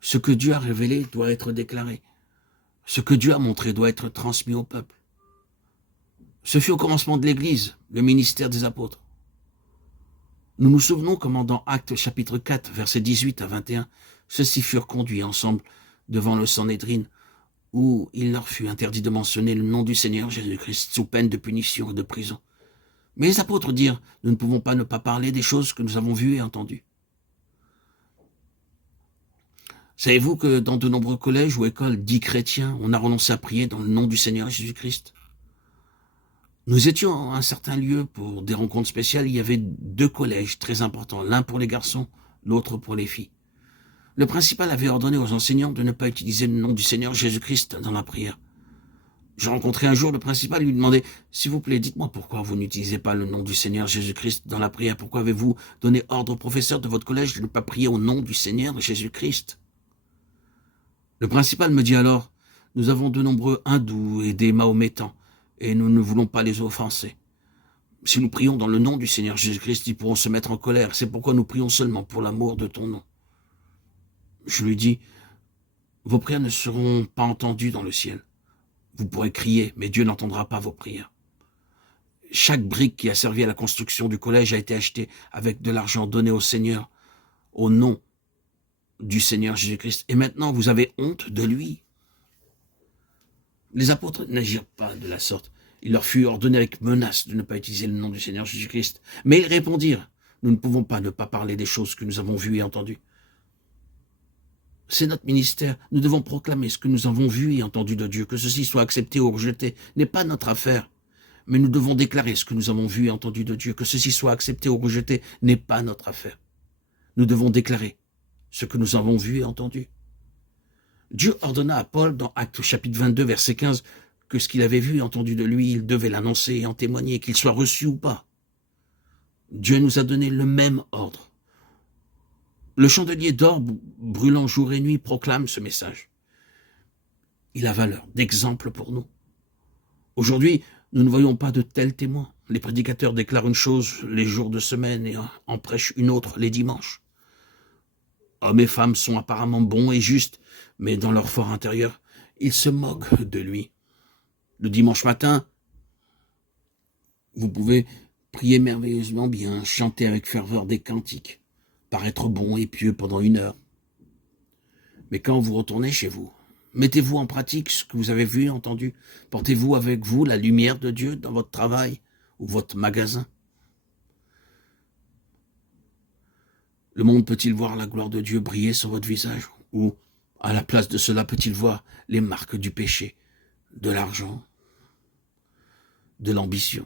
Ce que Dieu a révélé doit être déclaré. Ce que Dieu a montré doit être transmis au peuple. Ce fut au commencement de l'Église, le ministère des apôtres. Nous nous souvenons comment dans Actes chapitre 4, versets 18 à 21, ceux-ci furent conduits ensemble devant le Sanhédrin, où il leur fut interdit de mentionner le nom du Seigneur Jésus-Christ sous peine de punition et de prison. Mais les apôtres dirent, nous ne pouvons pas ne pas parler des choses que nous avons vues et entendues. Savez-vous que dans de nombreux collèges ou écoles dits chrétiens, on a renoncé à prier dans le nom du Seigneur Jésus-Christ? Nous étions à un certain lieu pour des rencontres spéciales. Il y avait 2 collèges très importants, l'un pour les garçons, l'autre pour les filles. Le principal avait ordonné aux enseignants de ne pas utiliser le nom du Seigneur Jésus-Christ dans la prière. J'ai rencontré un jour le principal, lui demandait « S'il vous plaît, dites-moi pourquoi vous n'utilisez pas le nom du Seigneur Jésus-Christ dans la prière? Pourquoi avez-vous donné ordre au professeur de votre collège de ne pas prier au nom du Seigneur Jésus-Christ » Le principal me dit alors « Nous avons de nombreux hindous et des mahométans, et nous ne voulons pas les offenser. Si nous prions dans le nom du Seigneur Jésus-Christ, ils pourront se mettre en colère. C'est pourquoi nous prions seulement pour l'amour de ton nom. » Je lui dis « Vos prières ne seront pas entendues dans le ciel. Vous pourrez crier, mais Dieu n'entendra pas vos prières. Chaque brique qui a servi à la construction du collège a été achetée avec de l'argent donné au Seigneur, au nom du Seigneur Jésus-Christ. Et maintenant, vous avez honte de lui. » Les apôtres n'agirent pas de la sorte. Il leur fut ordonné avec menace de ne pas utiliser le nom du Seigneur Jésus-Christ. Mais ils répondirent, nous ne pouvons pas ne pas parler des choses que nous avons vues et entendues. C'est notre ministère. Nous devons proclamer ce que nous avons vu et entendu de Dieu. Que ceci soit accepté ou rejeté n'est pas notre affaire. Mais nous devons déclarer ce que nous avons vu et entendu de Dieu. Que ceci soit accepté ou rejeté n'est pas notre affaire. Nous devons déclarer ce que nous avons vu et entendu. Dieu ordonna à Paul, dans Actes chapitre 22, verset 15, que ce qu'il avait vu et entendu de lui, il devait l'annoncer et en témoigner, qu'il soit reçu ou pas. Dieu nous a donné le même ordre. Le chandelier d'or brûlant jour et nuit proclame ce message. Il a valeur d'exemple pour nous. Aujourd'hui, nous ne voyons pas de tels témoins. Les prédicateurs déclarent une chose les jours de semaine et en prêchent une autre les dimanches. Hommes et femmes sont apparemment bons et justes, mais dans leur fort intérieur, ils se moquent de lui. Le dimanche matin, vous pouvez prier merveilleusement bien, chanter avec ferveur des cantiques, paraître bon et pieux pendant 1 heure. Mais quand vous retournez chez vous, mettez-vous en pratique ce que vous avez vu et entendu. Portez-vous avec vous la lumière de Dieu dans votre travail ou votre magasin. Le monde peut-il voir la gloire de Dieu briller sur votre visage? Ou, à la place de cela, peut-il voir les marques du péché, de l'argent, de l'ambition?